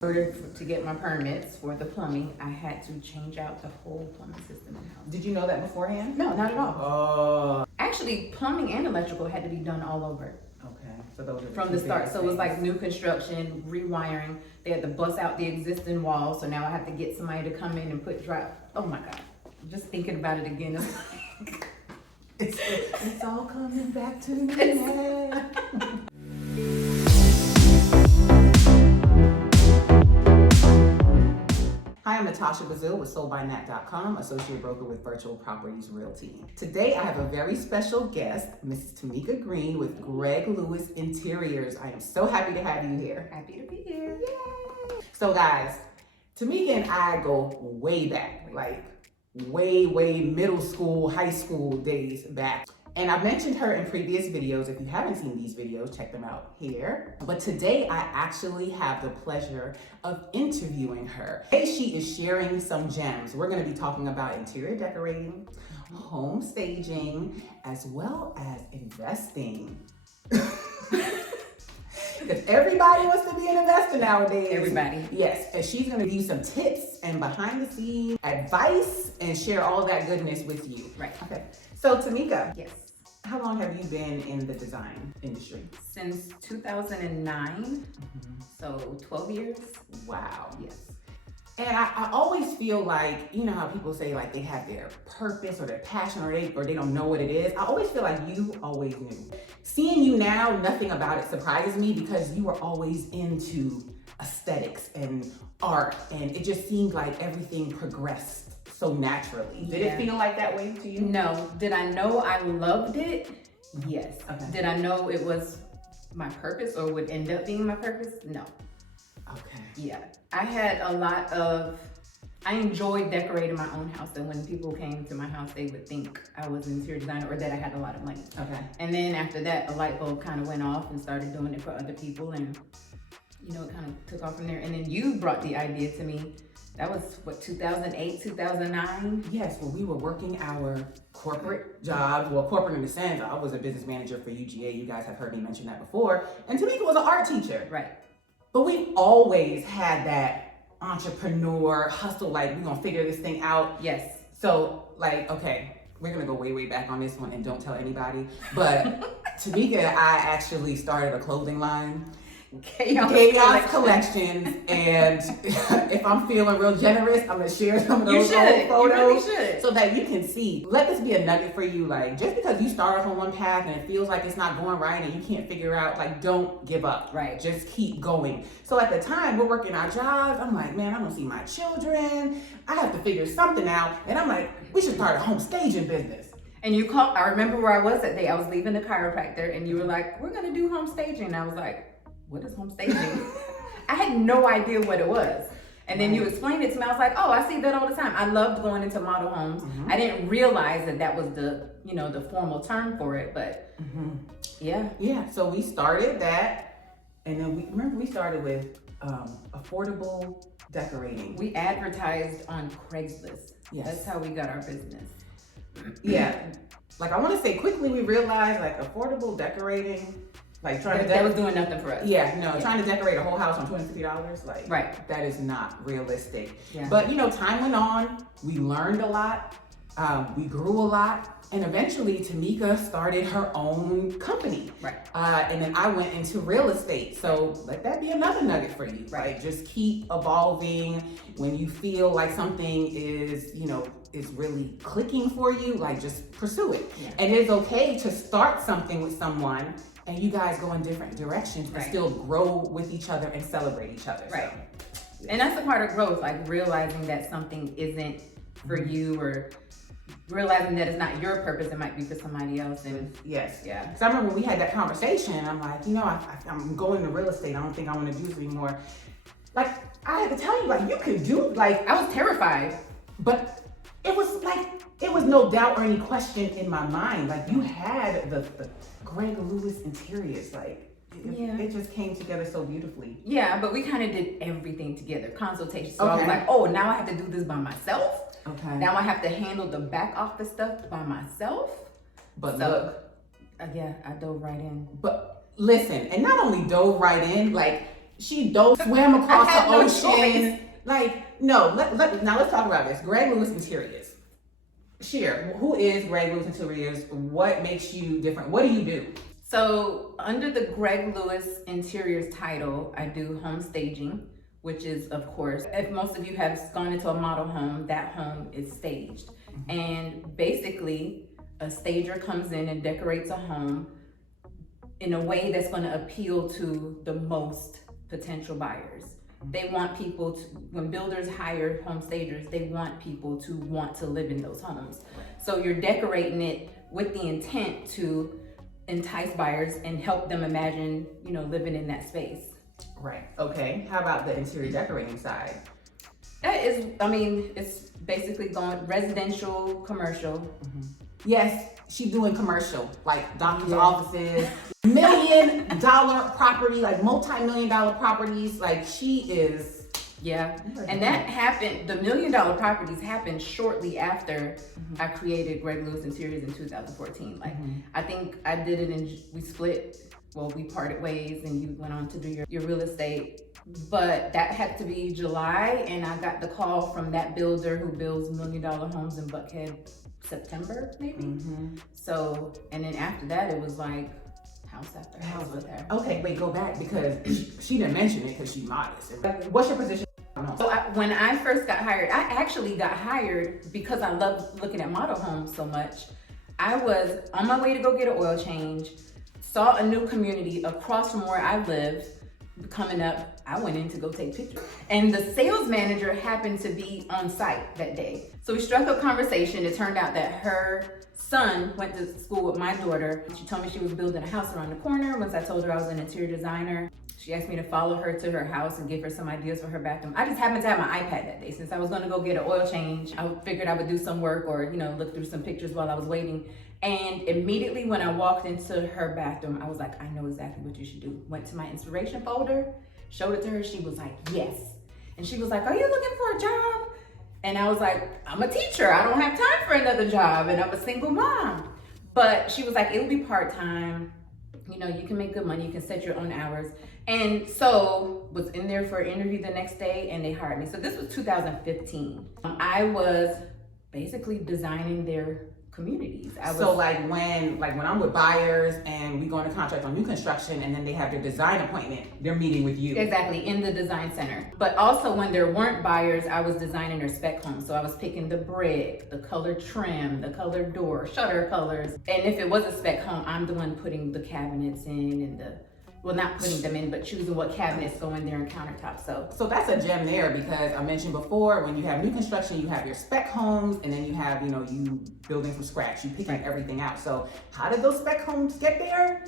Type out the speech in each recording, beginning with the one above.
In order to get my permits for the plumbing, I had to change out the whole plumbing system in the house. Did you know that beforehand? No, not at all. Oh. Actually, plumbing and electrical had to be done all over. Okay, so those are From the start. So it was like new construction, rewiring. They had to bust out the existing wall. So now I have to get somebody to come in and put oh my God. Just thinking about it again. It's all coming back to me. Hi, I'm Natasha Bazil with SoldByNat.com, associate broker with Virtual Properties Realty. Today, I have a very special guest, Mrs. Tamieka Green with Gregg Lewis Interiors. I am so happy to have you here. Happy to be here. Yay! So guys, Tamieka and I go way back, like way middle school, high school days back. And I've mentioned her in previous videos. If you haven't seen these videos, check them out here. But today I actually have the pleasure of interviewing her. Today she is sharing some gems. We're gonna be talking about interior decorating, home staging, as well as investing. Because everybody wants to be an investor nowadays. Everybody. Yes, and she's gonna give you some tips and behind the scenes advice and share all that goodness with you. Right. Okay, so Tamieka. Yes. How long have you been in the design industry? Since 2009, so 12 years. Wow. Yes. And I always feel like, you know how people say like they have their purpose or their passion or they don't know what it is. I always feel like you always knew. Seeing you now, nothing about it surprises me because you were always into aesthetics and art, and it just seemed like everything progressed so naturally. Did it feel like that way to you? No. Did I know I loved it? Yes. Okay. Did I know it was my purpose or would end up being my purpose? No. Okay. Yeah. I enjoyed decorating my own house, and when people came to my house, they would think I was an interior designer or that I had a lot of money. Okay. And then after that, a light bulb kind of went off and started doing it for other people, and it kind of took off from there. And then you brought the idea to me. That was, 2008, 2009? Yes, well, we were working our corporate jobs. Well, corporate in the sense, I was a business manager for UGA. You guys have heard me mention that before. And Tamieka was an art teacher. Right. But we've always had that entrepreneur hustle, like, we're gonna figure this thing out. Yes. So, like, okay, we're gonna go way back on this one and don't tell anybody. But Tamieka and I actually started a clothing line. Chaos Collections, and if I'm feeling real generous, I'm gonna share some of those old photos so that you can see. Let this be a nugget for you. Like, just because you start off on one path and it feels like it's not going right and you can't figure out, like, don't give up. Right. Just keep going. So at the time, we're working our jobs. I'm like, man, I don't see my children. I have to figure something out. And I'm like, we should start a home staging business. And you called. I remember where I was that day. I was leaving the chiropractor, and you were like, "We're gonna do home staging." And I was like, what is home staging? I had no idea what it was. And then you explained it to me. I was like, oh, I see that all the time. I loved going into model homes. I didn't realize that was the, the formal term for it, but yeah. Yeah, so we started that. And then we started with affordable decorating. We advertised on Craigslist. Yes. That's how we got our business. Yeah. Like, I want to say quickly, we realized like affordable decorating, like that was doing nothing for us. Trying to decorate a whole house on $250, like, right. That is not realistic. Yeah. But time went on, we learned a lot, we grew a lot, and eventually Tamieka started her own company. Right. And then I went into real estate. So let that be another nugget for you. Right. Like, just keep evolving. When you feel like something is, is really clicking for you, like, just pursue it. Yeah. And it's okay to start something with someone and you guys go in different directions, but still grow with each other and celebrate each other. Right. So, yeah. And that's a part of growth, like realizing that something isn't for you, or realizing that it's not your purpose, it might be for somebody else. And yes. Yeah. Because I remember when we had that conversation, I'm like, I'm going to real estate. I don't think I want to do this anymore. Like, I had to tell you, like, you could do, like, I was terrified. But it was like, it was no doubt or any question in my mind. Like, you had the Gregg Lewis Interiors, like, it just came together so beautifully. Yeah, but we kind of did everything together, consultation. So I was like, oh, now I have to do this by myself. Okay. Now I have to handle the back office stuff by myself. But so, look. I dove right in. But listen, and not only dove right in, like, She swam across I had the no ocean. choice. Like, no, now let's talk about this. Gregg Lewis Interiors. Share, who is Gregg Lewis Interiors? What makes you different? What do you do? So under the Gregg Lewis Interiors title, I do home staging, which is, of course, if most of you have gone into a model home, that home is staged. And basically, a stager comes in and decorates a home in a way that's going to appeal to the most potential buyers. They want people to, when builders hire home stagers, they want people to want to live in those homes. So you're decorating it with the intent to entice buyers and help them imagine, living in that space. Right. Okay. How about the interior decorating side? That is, it's basically going residential, commercial. Yes, she's doing commercial, like doctor's offices, $1 million property, like multi-million-dollar properties. Like she is. Yeah, and that happened, the $1 million properties happened shortly after I created Gregg Lewis Interiors in 2014. Like, I think I did it we split, we parted ways and you went on to do your real estate. But that had to be July, and I got the call from that builder who builds $1 million homes in Buckhead, September, maybe. So, and then after that, it was like house after house with her. Okay, wait, go back because she didn't mention it because she's modest. What's your position? So when I first got hired, I actually got hired because I loved looking at model homes so much. I was on my way to go get an oil change, saw a new community across from where I lived coming up. I went in to go take pictures. And the sales manager happened to be on site that day. So we struck a conversation. It turned out that her son went to school with my daughter. She told me she was building a house around the corner. Once I told her I was an interior designer, she asked me to follow her to her house and give her some ideas for her bathroom. I just happened to have my iPad that day. Since I was gonna go get an oil change, I figured I would do some work or, look through some pictures while I was waiting. And immediately when I walked into her bathroom, I was like, I know exactly what you should do. Went to my inspiration folder, showed it to her. She was like, yes. And she was like, are you looking for a job? And I was like, I'm a teacher. I don't have time for another job. And I'm a single mom. But she was like, it'll be part-time. You can make good money. You can set your own hours. And so was in there for an interview the next day and they hired me. So this was 2015. I was basically designing their communities. So like when I'm with buyers and we go into contract on new construction and then they have their design appointment, they're meeting with you. Exactly, in the design center. But also when there weren't buyers, I was designing their spec homes. So I was picking the brick, the color trim, the color door, shutter colors. And if it was a spec home, I'm the one putting the cabinets in and not putting them in, but choosing what cabinets go in there and countertops. So that's a gem there because I mentioned before, when you have new construction, you have your spec homes and then you have, you building from scratch, you picking everything out. So how did those spec homes get there?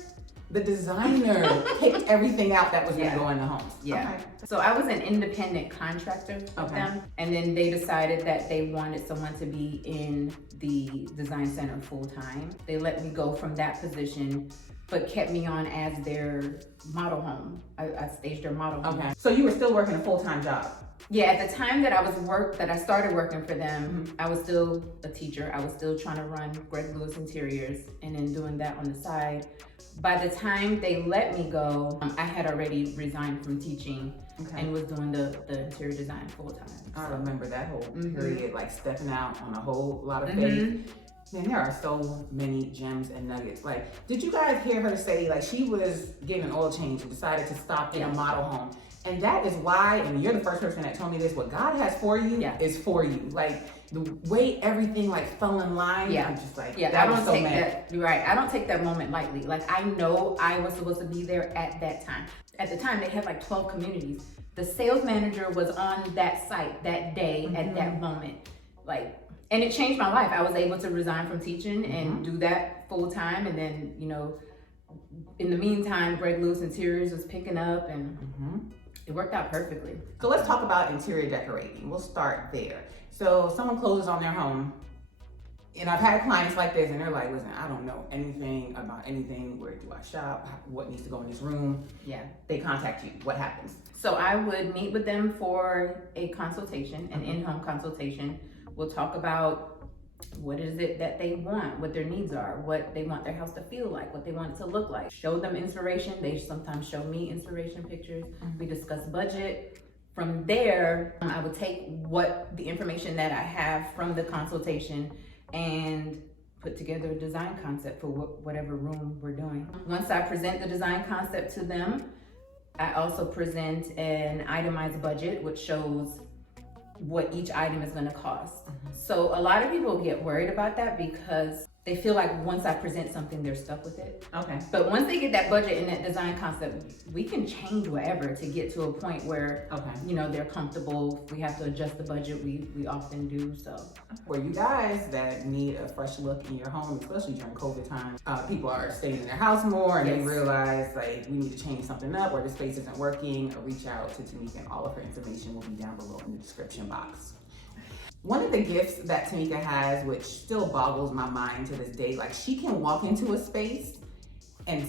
The designer picked everything out that was gonna go in the homes. Yeah. Okay. So I was an independent contractor with them, and then they decided that they wanted someone to be in the design center full time. They let me go from that position, but kept me on as their model home. I staged their model home. Okay. So you were still working a full-time job? Yeah, at the time that I started working for them, I was still a teacher. I was still trying to run Gregg Lewis Interiors and then doing that on the side. By the time they let me go, I had already resigned from teaching and was doing the interior design full time. I remember that whole period, like stepping out on a whole lot of faith. Man, there are so many gems and nuggets. Like, did you guys hear her say, like, she was getting an oil change and decided to stop in a model home? And that is why, and you're the first person that told me this, what God has for you is for you. Like, the way everything, like, fell in line, I'm just like, I don't take that, you're right. I don't take that moment lightly. Like, I know I was supposed to be there at that time. At the time, they had, like, 12 communities. The sales manager was on that site that day at that moment. Like, and it changed my life. I was able to resign from teaching and do that full time. And then, in the meantime, Gregg Lewis Interiors was picking up and it worked out perfectly. So let's talk about interior decorating. We'll start there. So someone closes on their home, and I've had clients like this and they're like, listen, I don't know anything about anything. Where do I shop? What needs to go in this room? Yeah. They contact you. What happens? So I would meet with them for a consultation, an in-home consultation. We'll talk about what is it that they want, what their needs are, what they want their house to feel like, what they want it to look like. Show them inspiration. They sometimes show me inspiration pictures. We discuss budget. From there, I would take the information that I have from the consultation and put together a design concept for whatever room we're doing. Once I present the design concept to them, I also present an itemized budget, which shows what each item is going to cost. So a lot of people get worried about that because they feel like once I present something, they're stuck with it. Okay. But once they get that budget and that design concept, we can change whatever to get to a point where, you know, they're comfortable. If we have to adjust the budget, we often do so. For you guys that need a fresh look in your home, especially during COVID time, people are staying in their house more and they realize like we need to change something up or the space isn't working, reach out to Tamieka and all of her information will be down below in the description box. One of the gifts that Tamieka has, which still boggles my mind to this day, like she can walk into a space and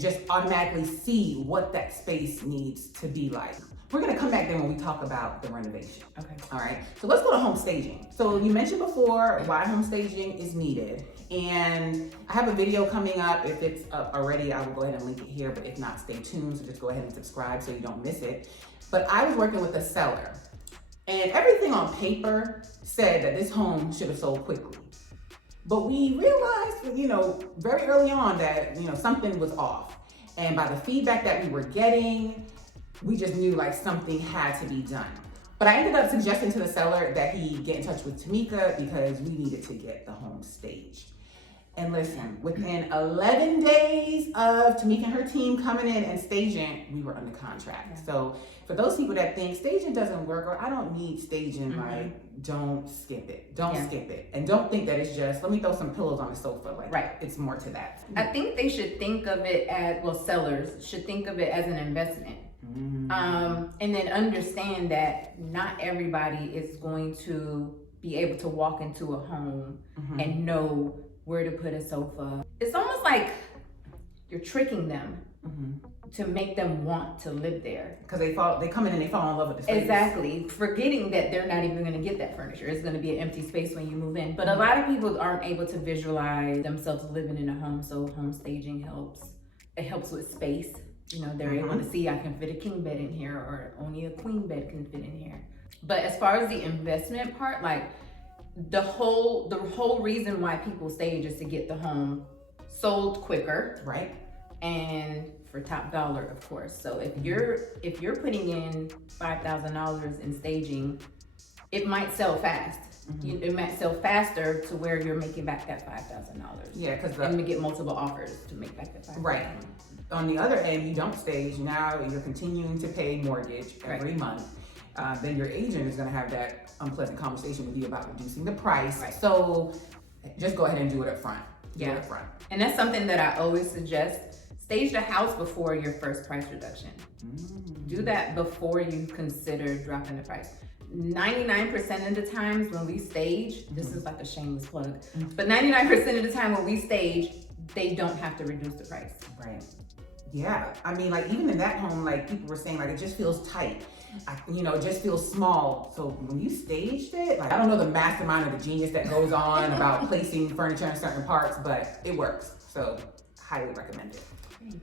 just automatically see what that space needs to be like. We're gonna come back then when we talk about the renovation. Okay. All right, so let's go to home staging. So you mentioned before why home staging is needed. And I have a video coming up. If it's up already, I will go ahead and link it here, but if not, stay tuned. So just go ahead and subscribe so you don't miss it. But I was working with a seller and everything on paper said that this home should have sold quickly. But we realized, you know, very early on that, you know, something was off. And by the feedback that we were getting, we just knew like something had to be done. But I ended up suggesting to the seller that he get in touch with Tamieka because we needed to get the home staged. And listen, within 11 days of Tamieka and her team coming in and staging, we were under contract. So for those people that think staging doesn't work or I don't need staging, like don't skip it. Don't skip it. And don't think that it's just, let me throw some pillows on the sofa. Like it's more to that. I think they should think of it as, well, sellers should think of it as an investment. And then understand that not everybody is going to be able to walk into a home and know where to put a sofa. It's almost like you're tricking them to make them want to live there. Because they come in and they fall in love with the space. Exactly, forgetting that they're not even gonna get that furniture. It's gonna be an empty space when you move in. But a lot of people aren't able to visualize themselves living in a home, so home staging helps. It helps with space. You know, they're able to see I can fit a king bed in here or only a queen bed can fit in here. But as far as the investment part, like the whole reason why people stage is to get the home sold quicker, right? And for top dollar, of course. So if you're putting in $5,000 in staging, it might sell fast. It might sell faster to where you're making back that $5,000. Yeah, because and we get multiple offers to make back that $5,000. Right. On the other end, you don't stage. Now you're continuing to pay mortgage every month. Then your agent is going to have that unpleasant conversation with you about reducing the price. So just go ahead and do it up front. Do it up front. And that's something that I always suggest. Stage the house before your first price reduction. Do that before you consider dropping the price. 99% of the times when we stage, this is like a shameless plug, but 99% of the time when we stage, they don't have to reduce the price. Right. Yeah, I mean, like even in that home, like people were saying, like it just feels tight. It just feels small. So when you staged it, like I don't know the mastermind or the genius that goes on about placing furniture in certain parts, but it works. So highly recommend it.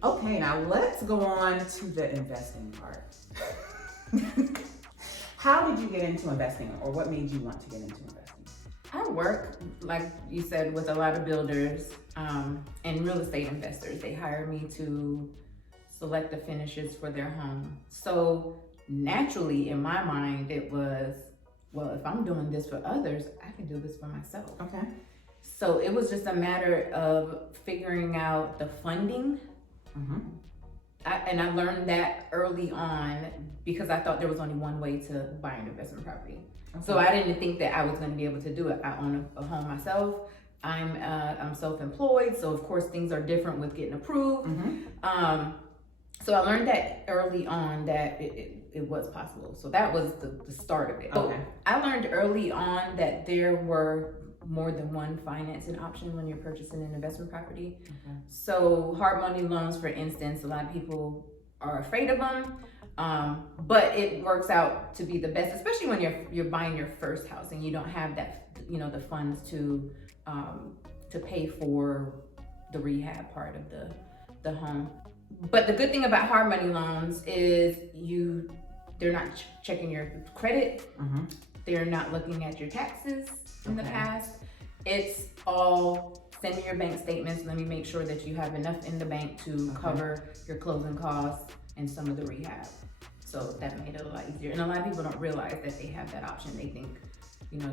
Okay, now let's go on to the investing part. How did you get into investing, or what made you want to get into investing? I work, like you said, with a lot of builders and real estate investors. They hire me to select the finishes for their home. So naturally, in my mind, it was, well, if I'm doing this for others, I can do this for myself. Okay. So it was just a matter of figuring out the funding. And I learned that early on because I thought there was only one way to buy an investment property. Okay. So I didn't think that I was going to be able to do it. I own a home myself. I'm self-employed, so of course things are different with getting approved. So I learned that early on that it was possible. So that was the start of it. Okay. So I learned early on that there were more than one financing option when you're purchasing an investment property. So hard money loans, for instance, a lot of people are afraid of them. But it works out to be the best, especially when you're buying your first house and you don't have that, the funds to pay for the rehab part of the home. But the good thing about hard money loans is they're not checking your credit. Mm-hmm. They're not looking at your taxes in the Okay. past. It's all send me your bank statements. Let me make sure that you have enough in the bank to cover your closing costs and some of the rehab. So that made it a lot easier. And a lot of people don't realize that they have that option. They think,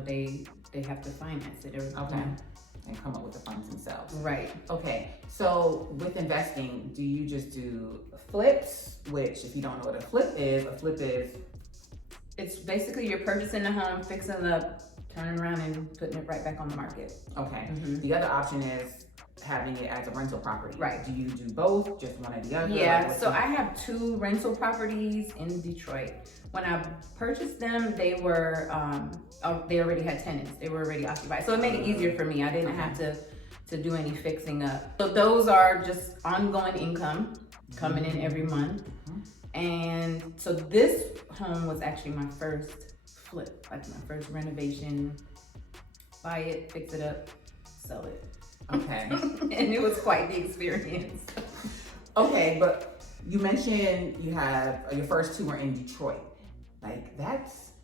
they have to finance it. Okay. And come up with the funds themselves. Right. Okay, so with investing, do you just do flips? Which, if you don't know what a flip is, It's basically you're purchasing the home, fixing it up, turning around and putting it right back on the market. okay. Mhm. The other option is having it as a rental property. Right. Do you do both, just one or the other? Yeah, Like, so I have 2 rental properties in Detroit. When I purchased them, they were, they already had tenants. They were already occupied. So it made it easier for me. I didn't have to do any fixing up. So those are just ongoing income coming in every month. And so this home was actually my first flip, like my first renovation. Buy it, fix it up, sell it. Okay. And it was quite the experience. Okay, but you mentioned you have your first 2 were in Detroit. Like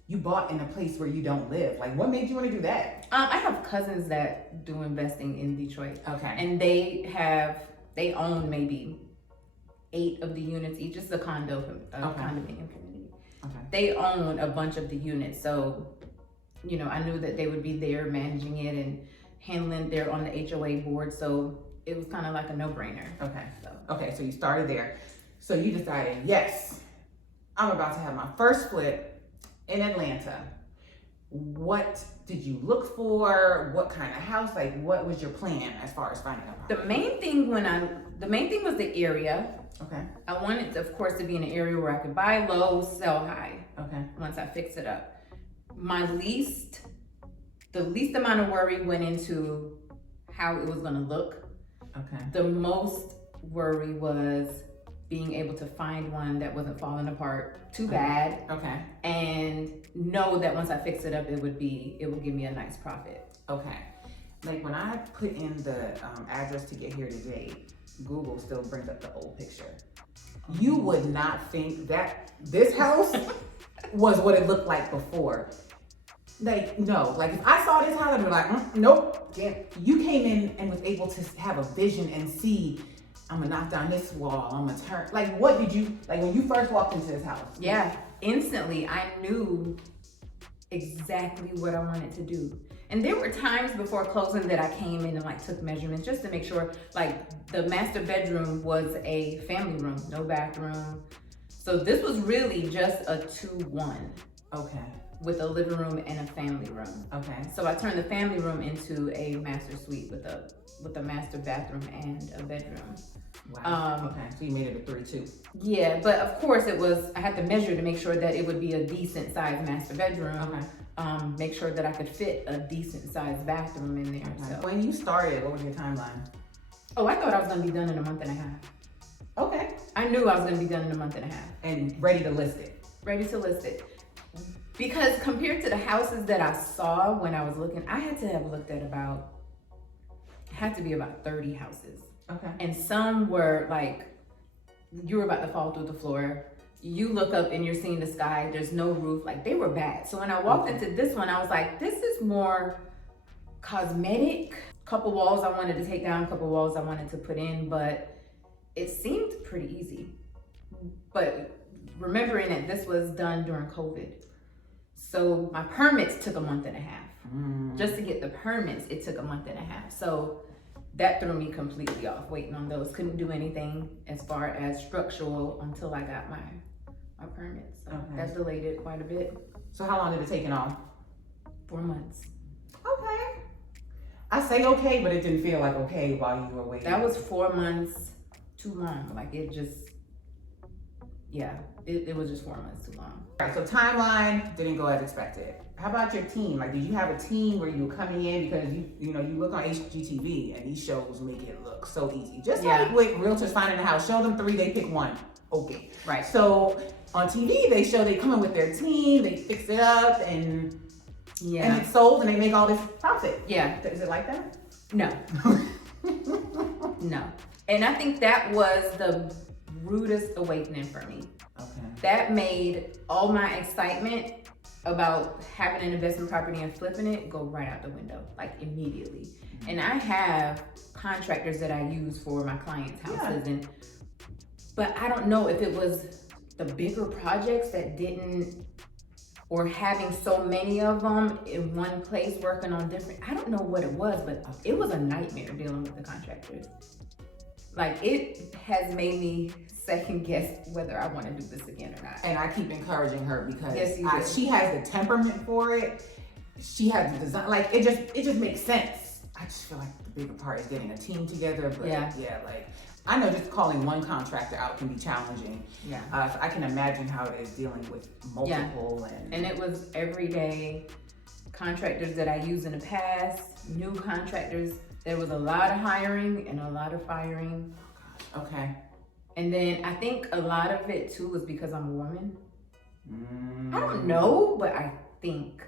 you bought in a place where you don't live. Like, what made you want to do that? I have cousins that do investing in Detroit. Okay. And they own maybe 8 of the units each. It's a condominium community. Okay. They own a bunch of the units. So, I knew that they would be there managing it and handling. They're on the HOA board. So it was kind of like a no-brainer. Okay, so you started there. So you decided, yes, I'm about to have my first flip in Atlanta. What did you look for? What kind of house? Like, what was your plan as far as finding a property? The main thing was the area. Okay. I wanted, of course, to be in an area where I could buy low, sell high. Okay. Once I fix it up. The least amount of worry went into how it was going to look. Okay. The most worry was being able to find one that wasn't falling apart too bad. Okay. And know that once I fix it up, it would give me a nice profit. Okay. Like when I put in the address to get here today, Google still brings up the old picture. You would not think that this house was what it looked like before. Like, no. Like, if I saw this house, I'd be like, nope. Yeah. You came in and was able to have a vision and see, I'm gonna knock down this wall, I'm gonna turn. Like, what did you, like when you first walked into this house? Yeah, instantly I knew exactly what I wanted to do. And there were times before closing that I came in and like took measurements just to make sure, like the master bedroom was a family room, no bathroom. So this was really just a 2-1. Okay. With a living room and a family room. Okay. So I turned the family room into a master suite with a master bathroom and a bedroom. Wow. Okay. So you made it a 3-2. Yeah, but of course I had to measure to make sure that it would be a decent sized master bedroom. Okay. Make sure that I could fit a decent sized bathroom in there. Okay. So. When you started, what was your timeline? Oh, I thought I was gonna be done in a month and a half. Okay. I knew I was gonna be done in a month and a half. And ready to list it. Ready to list it. Because compared to the houses that I saw when I was looking, I had to have looked at about 30 houses. Okay. And some were like, you were about to fall through the floor. You look up and you're seeing the sky, there's no roof, like they were bad. So when I walked into this one, I was like, this is more cosmetic. Couple walls I wanted to take down, couple walls I wanted to put in, but it seemed pretty easy. But remembering that this was done during COVID. So my permits took a month and a half. Just to get the permits, it took a month and a half. So that threw me completely off waiting on those. Couldn't do anything as far as structural until I got my permits. So that delayed it quite a bit. So how long did it take in all? 4 months. Okay. I say okay, but it didn't feel like okay while you were waiting. That was 4 months too long. Like it just, it was just 4 months too long. All right, so timeline didn't go as expected. How about your team? Like, did you have a team where you were coming in because you look on HGTV and these shows make it look so easy. Just like with realtors finding a house, show them 3, they pick 1. Okay. Right. So on TV, they show they come in with their team, they fix it up, and Yeah. it's sold, and they make all this profit. Yeah. Is it like that? No. No. And I think that was the rudest awakening for me. Okay. That made all my excitement about having an investment property and flipping it go right out the window, like immediately. And I have contractors that I use for my clients' houses, but I don't know if it was the bigger projects that didn't, or having so many of them in one place working on different, I don't know what it was, but it was a nightmare dealing with the contractors. Like, it has made me second guess whether I want to do this again or not. And I keep encouraging her because Yes, you do. she has the temperament for it. She has the design, like it just makes sense. I just feel like the bigger part is getting a team together. But yeah, like I know just calling one contractor out can be challenging. Yeah. So I can imagine how it is dealing with multiple and it was everyday contractors that I used in the past, new contractors. There was a lot of hiring and a lot of firing. Oh, gosh. Okay. And then I think a lot of it too was because I'm a woman. I don't know, but I think,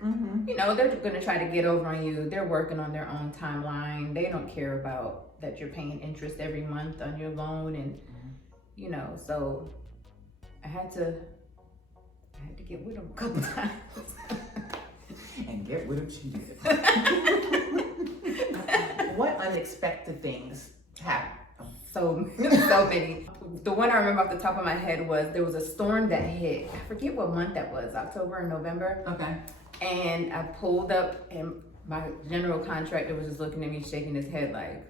you know, they're gonna try to get over on you. They're working on their own timeline. They don't care about that you're paying interest every month on your loan, and you know, so I had to get with them a couple times. And get with them she did. What unexpected things happened? So many. The one I remember off the top of my head was there was a storm that hit. I forget what month that was, October or November. Okay. And I pulled up, and my general contractor was just looking at me, shaking his head like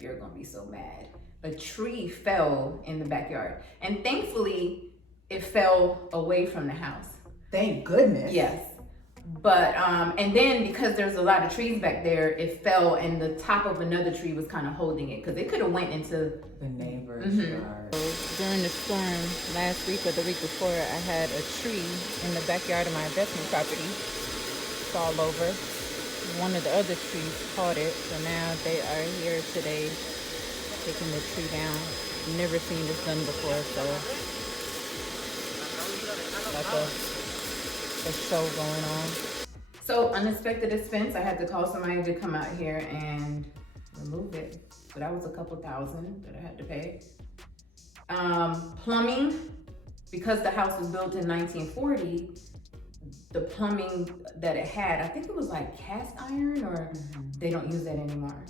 you're gonna be so mad. A tree fell in the backyard, and thankfully it fell away from the house. Thank goodness. Yes. But and then because there's a lot of trees back there, it fell, and the top of another tree was kind of holding it, because it could have went into the neighbor's yard. During the storm last week or the week before, I had a tree in the backyard of my investment property fall over. One of the other trees caught it, so now they are here today taking the tree down. Never seen this done before, so like a show going on. So unexpected expense, I had to call somebody to come out here and remove it. So that was a couple $1,000 that I had to pay. Plumbing, because the house was built in 1940, the plumbing that it had, I think it was like cast iron, or they don't use that anymore.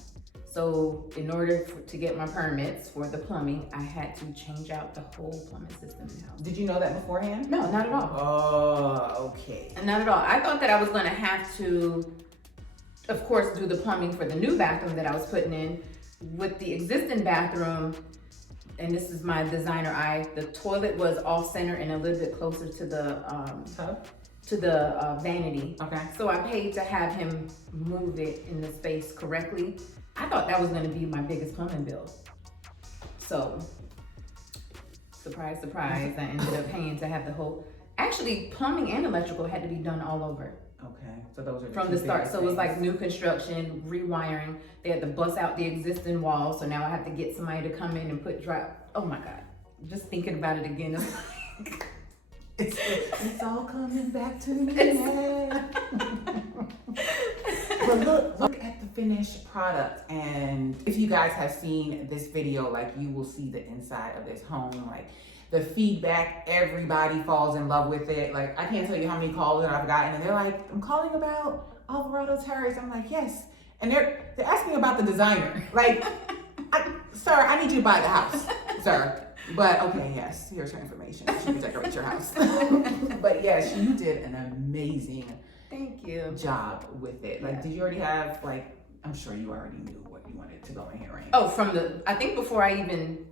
So in order to get my permits for the plumbing, I had to change out the whole plumbing system in the house. Did you know that beforehand? No, not at all. Oh, okay. Not at all. I thought that I was gonna have to, of course, do the plumbing for the new bathroom that I was putting in. With the existing bathroom, and this is my designer eye, the toilet was off center and a little bit closer to the Tub? to the vanity. Okay. So I paid to have him move it in the space correctly. I thought that was gonna be my biggest plumbing bill. So, surprise, surprise, I ended up paying to have the whole, actually plumbing and electrical had to be done all over. Okay, so those are From the start. So it was like new construction, rewiring. They had to bust out the existing wall. So now I have to get somebody to come in and put oh my God. Just thinking about it again. It's all coming back to me. But look at the finished product. And if you guys have seen this video, like, you will see the inside of this home. Like, the feedback, everybody falls in love with it. Like, I can't tell you how many calls that I've gotten, and they're like, I'm calling about Alvarado Terrace. I'm like, yes. And they're asking about the designer. Like, sir, I need you to buy the house, sir. But okay, yes, here's her information. She can decorate your house. But yes, you did an amazing Thank you. job with it. Like, did you already have, like, I'm sure you already knew what you wanted to go in here, right? Oh, I think before I even,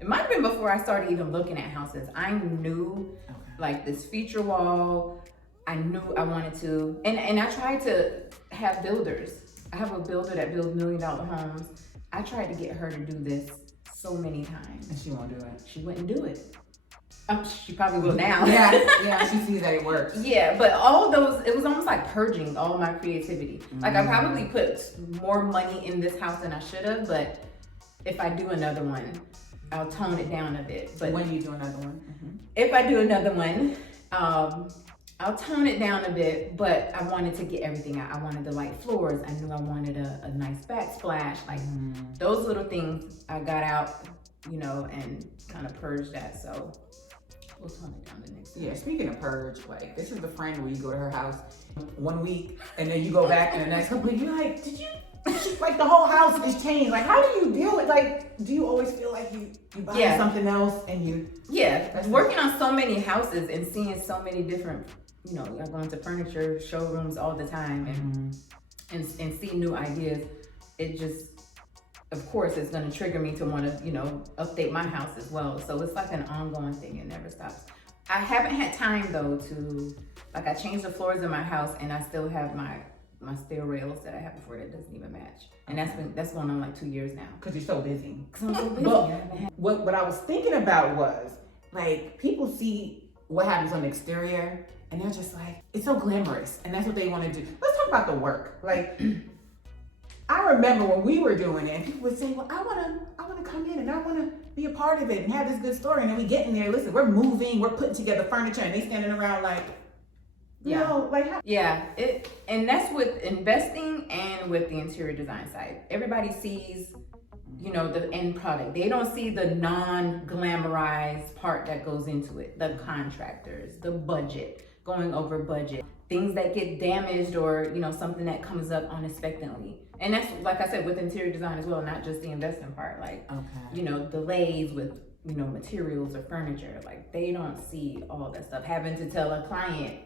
it might have been before I started even looking at houses, I knew like this feature wall, I knew I wanted to, and I tried to have builders. I have a builder that builds $1 million homes. I tried to get her to do this so many times. And she won't do it. She wouldn't do it. She probably will now. Yeah, she sees that it works. Yeah, but all those, it was almost like purging all my creativity. Like, I probably put more money in this house than I should have, but if I do another one, I'll tone it down a bit. So But when you do another one? if I do another one, I'll tone it down a bit, but I wanted to get everything out. I wanted the light floors. I knew I wanted a nice backsplash. Like those little things I got out, you know, and kind of purged that. So we'll tone it down the next time. Yeah, speaking of purge, like this is the friend where you go to her house 1 week and then you go back in the next couple weeks, you're like, did you, like the whole house is changed. Like how do you deal with, like, do you always feel like you buy something else and you? Yeah, working on so many houses and seeing so many different, you know, I go into furniture showrooms all the time and see new ideas. It just, of course, it's going to trigger me to want to, you know, update my house as well. So it's like an ongoing thing. It never stops. I haven't had time though to, like, I changed the floors in my house and I still have my stair rails that I had before that doesn't even match. And that's going on like 2 years now. Because you're so busy. Because I'm so busy. But what I was thinking about was, like, people see what happens on the exterior and they're just like, it's so glamorous. And that's what they want to do. Let's talk about the work. Like, I remember when we were doing it and people would say, well, I want to come in and I want to be a part of it and have this good story. And then we get in there, listen, we're moving, we're putting together furniture and they standing around like, you know, like how? Yeah, and that's with investing and with the interior design side. Everybody sees, you know, the end product. They don't see the non-glamorized part that goes into it. The contractors, the budget, going over budget, things that get damaged or, you know, something that comes up unexpectedly. And that's, like I said, with interior design as well, not just the investing part. Like, you know, delays with, you know, materials or furniture. Like, they don't see all that stuff. Having to tell a client,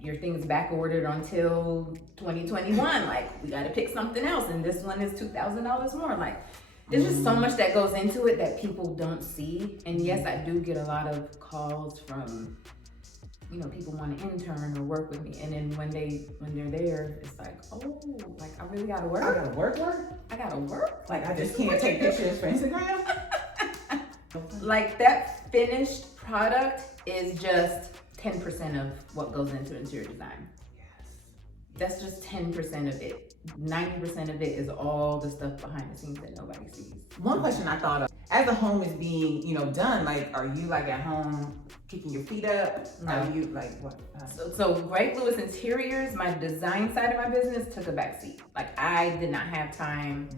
your thing's back ordered until 2021. Like, we got to pick something else, and this one is $2,000 more. Like, there's just so much that goes into it that people don't see. And yes, I do get a lot of calls from, you know, people want to intern or work with me, and then when they're there, it's like, oh, like I really gotta work. I gotta work. I gotta work. Like I just can't take pictures for Instagram. Like that finished product is just 10% of what goes into interior design. Yes. That's just 10% of it. 90% of it is all the stuff behind the scenes that nobody sees. One question I thought of, as the home is being, you know, done, like, are you like at home kicking your feet up? No. Are you like what? So Gregg Lewis Interiors, my design side of my business, took a back seat. Like, I did not have time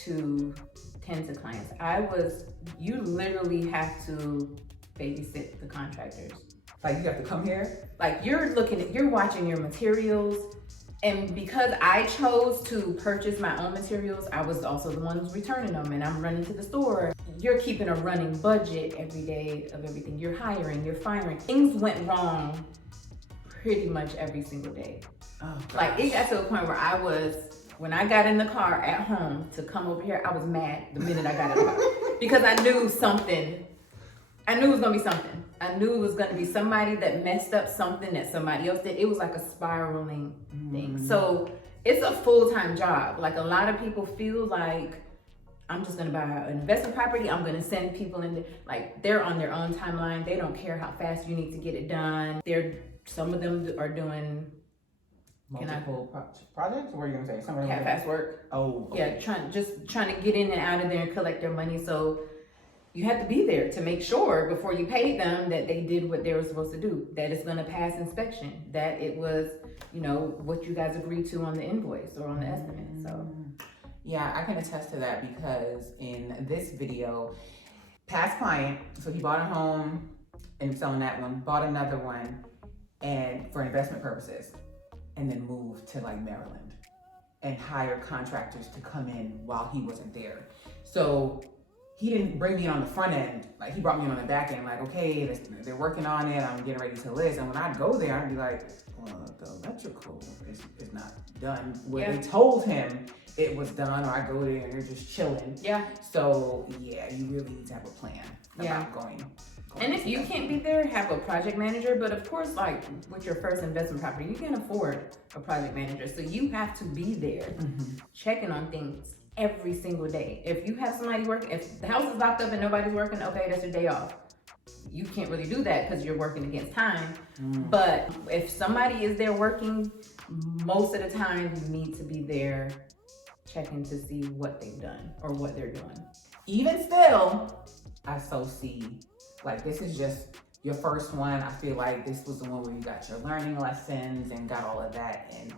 to tend to clients. You literally have to babysit the contractors. Like, you have to come here? Like, you're watching your materials. And because I chose to purchase my own materials, I was also the one who's returning them, and I'm running to the store. You're keeping a running budget every day of everything. You're hiring, you're firing. Things went wrong pretty much every single day. Oh, like, it got to a point where when I got in the car at home to come over here, I was mad the minute I got in the car. Because I knew it was gonna be something. I knew it was gonna be somebody that messed up something that somebody else did. It was like a spiraling thing. So it's a full-time job. Like, a lot of people feel like, I'm just gonna buy an investment property, I'm gonna send people in, like, they're on their own timeline. They don't care how fast you need to get it done. Some of them are doing multiple projects? What are you gonna say? Somebody half-ass work. Oh, okay. Yeah, trying to get in and out of there and collect their money. So you have to be there to make sure before you pay them that they did what they were supposed to do, that it's gonna pass inspection, that it was, you know, what you guys agreed to on the invoice or on the estimate. So yeah, I can attest to that because in this video, past client, so he bought a home and selling that one, bought another one, and for investment purposes, and then moved to like Maryland and hired contractors to come in while he wasn't there. So he didn't bring me on the front end, like he brought me on the back end, like, okay, they're working on it, I'm getting ready to list. And when I'd go there, I'd be like, well, the electrical is not done. When they told him it was done, or I go there and they're just chilling. Yeah. So yeah, you really need to have a plan about going. And if you can't be there, have a project manager. But of course, like with your first investment property, you can't afford a project manager. So you have to be there, checking on things every single day. If you have somebody working, if the house is locked up and nobody's working, okay, that's your day off. You can't really do that because you're working against time. But if somebody is there working, most of the time you need to be there checking to see what they've done or what they're doing. even still, I so see, like, this is just your first one. I feel like this was the one where you got your learning lessons and got all of that. And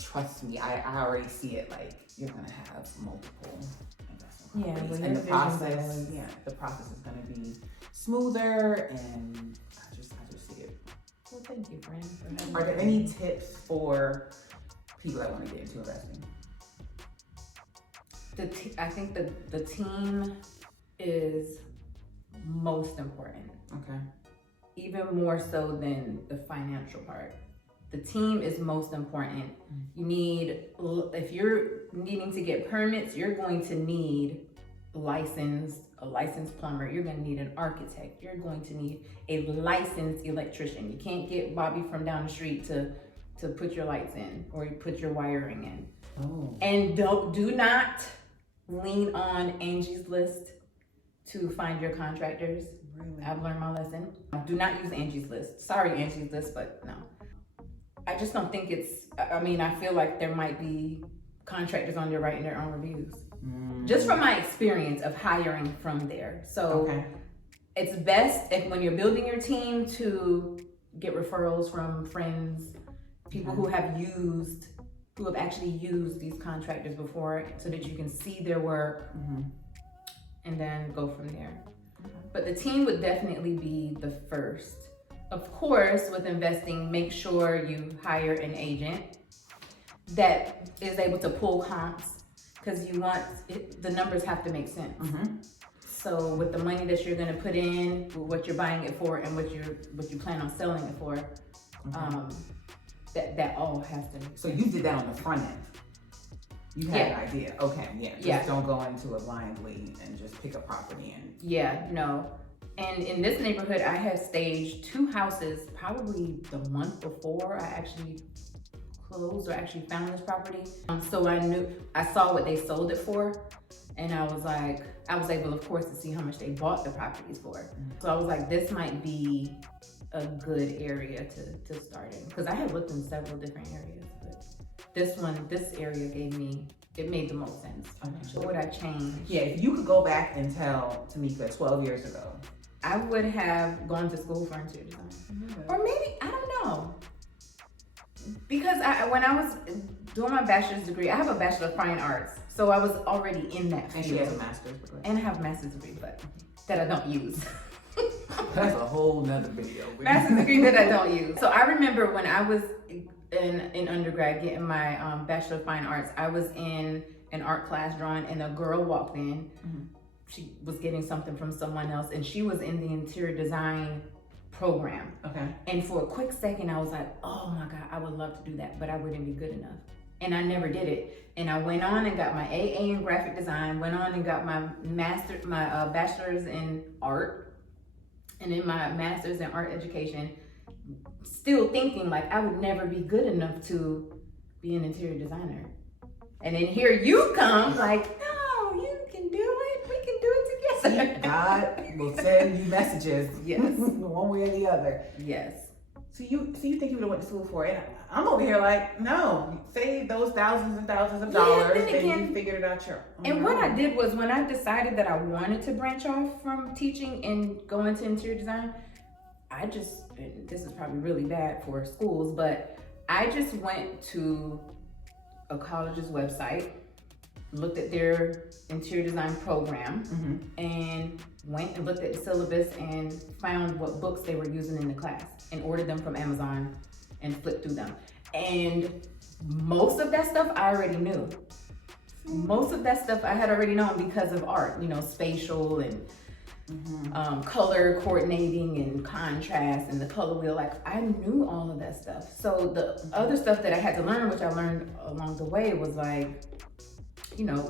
trust me, I already see it. Like, you're gonna have multiple investment properties. well, And the your process, vision's always- the process is gonna be smoother, and I just see it. Well, thank you, friend. for having Are there me. any tips for people that want to get into investing? I think the team is most important, Okay. even more so than the financial part. The team is most important. You need, if you're needing to get permits, you're going to need a licensed plumber. You're going to need an architect. You're going to need a licensed electrician. You can't get Bobby from down the street to put your lights in or put your wiring in. Oh. And do not lean on Angie's List to find your contractors. Really? I've learned my lesson. Do not use Angie's List. Sorry, Angie's List, but no. I just don't think I feel like there might be contractors on there writing their own reviews. Just from my experience of hiring from there. So it's best when you're building your team to get referrals from friends, people who have actually used these contractors before, so that you can see their work and then go from there. But the team would definitely be the first. Of course, with investing, make sure you hire an agent that is able to pull comps, because the numbers have to make sense. So with the money that you're going to put in, what you're buying it for, and what you plan on selling it for, that all has to. So you did that on the front end. You had an idea. Okay, Just don't go into it blindly and just pick a property and. No. And in this neighborhood, I had staged 2 houses probably the month before I actually closed or actually found this property. So I saw what they sold it for, and I was able, of course, to see how much they bought the properties for. So I was like, this might be a good area to start in, because I had looked in several different areas, but this area made the most sense. So what I changed? Yeah, if you could go back and tell Tamieka 12 years ago, I would have gone to school for interior design. Or maybe, I don't know. Because when I was doing my bachelor's degree, I have a Bachelor of Fine Arts. So I was already in that field. and she has a master's degree. And I have a master's degree, but that I don't use. That's a whole nother video. Master's degree that I don't use. So I remember when I was in undergrad getting my Bachelor of Fine Arts, I was in an art class drawing, and a girl walked in. She was getting something from someone else, and she was in the interior design program. Okay. And for a quick second, I was like, oh my God, I would love to do that, but I wouldn't be good enough. And I never did it. And I went on and got my AA in graphic design, went on and got my bachelor's in art, and then my master's in art education, still thinking like I would never be good enough to be an interior designer. And then here you come, like, no, you can do it. We can do it together. God will send you messages. Yes. One way or the other. Yes. So you think you would have went to school for it? I'm over here like, no, save those thousands and thousands of dollars, then again, and you figured it out your own. And what I did was, when I decided that I wanted to branch off from teaching and go into interior design, and this is probably really bad for schools, but I just went to a college's website, looked at their interior design program, and went and looked at the syllabus and found what books they were using in the class and ordered them from Amazon and flipped through them. And most of that stuff I already knew. Most of that stuff I had already known because of art, spatial and color coordinating and contrast and the color wheel. Like, I knew all of that stuff. So the other stuff that I had to learn, which I learned along the way, was like,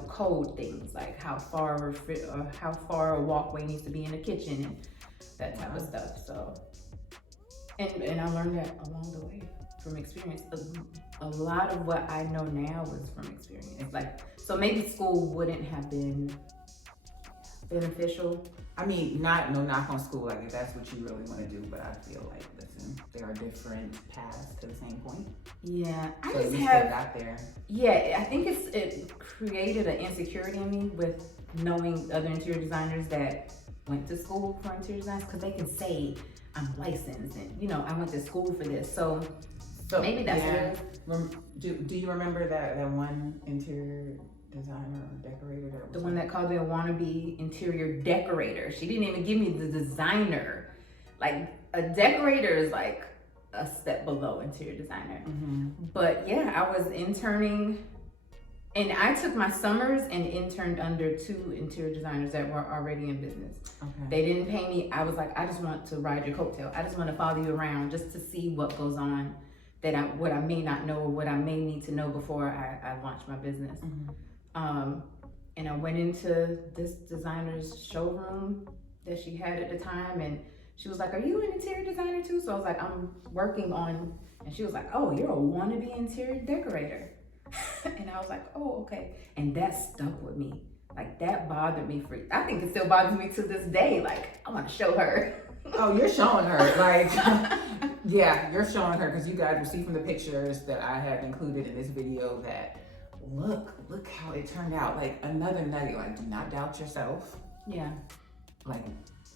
code things, like how far a walkway needs to be in the kitchen and that type of stuff. So, and I learned that along the way from experience. A lot of what I know now was from experience. Like, so maybe school wouldn't have been beneficial. I mean, no knock on school, like if that's what you really want to do, but I feel like, listen, there are different paths to the same point. Yeah, I So just you have. still got there. Yeah, I think it created an insecurity in me with knowing other interior designers that went to school for interior design, because they can say I'm licensed and I went to school for this. So maybe that's what it is. Do you remember that one interior designer or decorator? The one that called me a wannabe interior decorator. She didn't even give me the designer. Like a decorator is like a step below interior designer. Mm-hmm. But yeah, I was interning, and I took my summers and interned under 2 interior designers that were already in business. Okay. They didn't pay me. I was like, I just want to ride your coattail. I just want to follow you around just to see what goes on, what I may not know, or what I may need to know before I launch my business. Mm-hmm. And I went into this designer's showroom that she had at the time, and she was like, are you an interior designer too? So I was like, I'm working on, and she was like, oh, you're a wannabe interior decorator. And I was like, oh, okay. And that stuck with me. Like, that bothered me I think it still bothers me to this day. Like, I want to show her. Oh, you're showing her. Like, yeah, you're showing her, because you guys will see from the pictures that I have included in this video that look how it turned out. Like, another nugget, like, do not doubt yourself. Yeah. Like,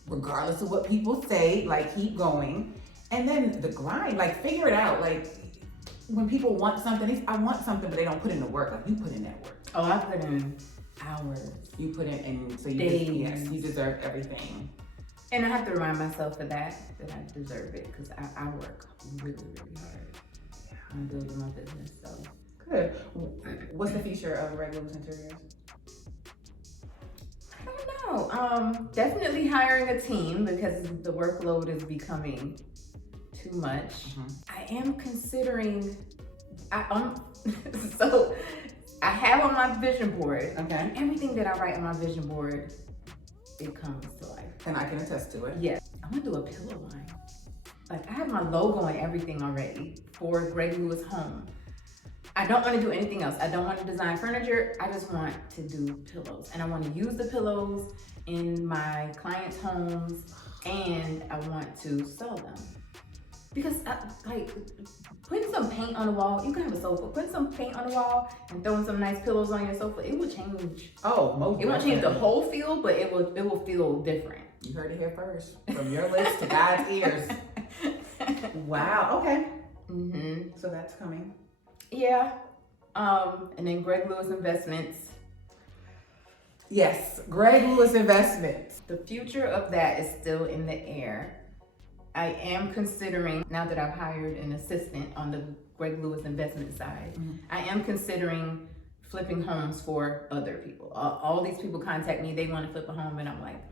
regardless of what people say, like, keep going. And then the grind, like, figure it out. Like, when people want something, I want something, but they don't put in the work. Like, you put in that work. Oh, I put in hours. You put in, and so you Days. you deserve everything. And I have to remind myself of that I deserve it, because I work really, really hard. I'm building my business, so. Good. What's the future of Gregg Lewis Interiors? I don't know. Definitely hiring a team, because the workload is becoming too much. Mm-hmm. I am considering, so I have on my vision board, Okay. everything that I write on my vision board, it comes to life. And I can attest to it. Yes. I want to do a pillow line. Like, I have my logo and everything already for Gregg Lewis Home. I don't want to do anything else. I don't want to design furniture. I just want to do pillows. And I want to use the pillows in my clients' homes, and I want to sell them. Because like, putting some paint on the wall, you can have a sofa. Putting some paint on the wall and throwing some nice pillows on your sofa, it will change. Oh, most It won't change the definitely. whole feel, but it will feel different. You heard it here first. From your lips to God's ears. Wow. Okay. Mm-hmm. So that's coming. Yeah. And then Gregg Lewis Investments. Yes, Gregg Lewis Investments. The future of that is still in the air. I am considering, now that I've hired an assistant on the Gregg Lewis investment side, I am considering flipping homes for other people. All these people contact me, they want to flip a home, and I'm like,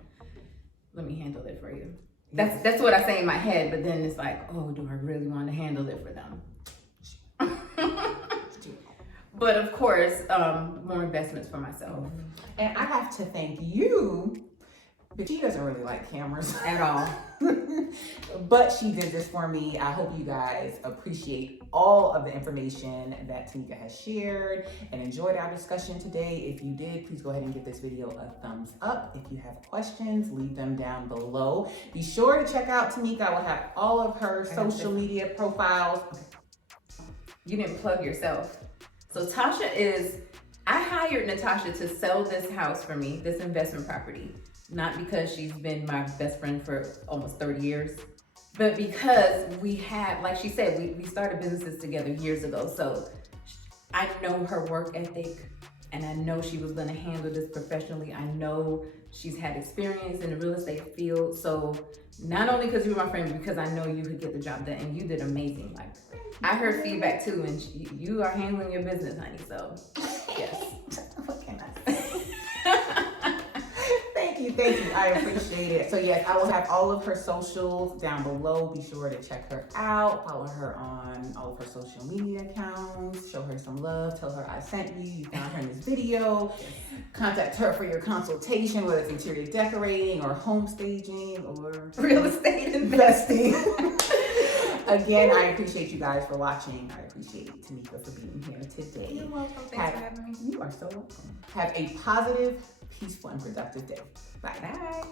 let me handle it for you. That's what I say in my head, but then it's like, oh, do I really want to handle it for them? But of course, more investments for myself. And I have to thank you, but she doesn't really like cameras At all. But she did this for me. I hope you guys appreciate all of the information that Tamieka has shared and enjoyed our discussion today. If you did, please go ahead and give this video a thumbs up. If you have questions, leave them down below. Be sure to check out Tamieka. I will have all of her social media profiles. You didn't plug yourself. So I hired Natasha to sell this house for me, this investment property. Not because she's been my best friend for almost 30 years, but because we have, like she said, we started businesses together years ago. So I know her work ethic, and I know she was gonna handle this professionally. I know she's had experience in the real estate field. So not only because you were my friend, but because I know you could get the job done, and you did amazing. Like, I heard feedback too, and you are handling your business, honey. So yes. What can I say? Thank you. I appreciate it. So yes, I will have all of her socials down below. Be sure to check her out. Follow her on all of her social media accounts. Show her some love. Tell her I sent you. You found her in this video. Contact her for your consultation, whether it's interior decorating or home staging or Real estate investing. Again, I appreciate you guys for watching. I appreciate Tamieka for being here today. You're welcome. Thanks for having me. You are so welcome. Have a positive, peaceful, and productive day. Bye. Bye.